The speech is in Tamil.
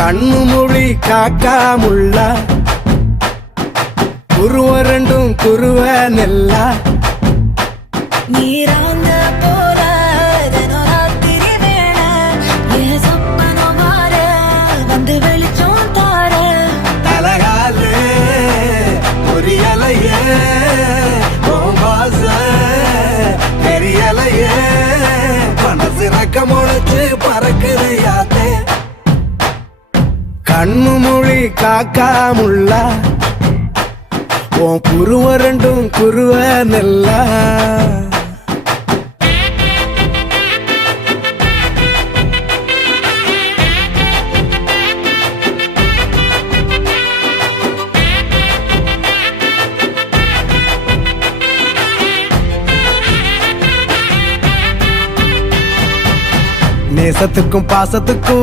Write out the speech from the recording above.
கண்ணு மொழி காக்காமுள்ள குருவ ரெண்டும் குருவ நெல்லா நீராங்க போல ராத்திரி வேண என் சொப்பனம் மாற வந்து வெளிச்சம் தார தலகாலே பொரியலையே வாச பெரியலையே மனசு ரக்க முளைச்சு பறக்குது யாத்தே கண்ணு மொழி காக்காமுள்ள உன் குருவ ரெண்டும் குருவ நெல்லா நேசத்துக்கும் பாசத்துக்கும்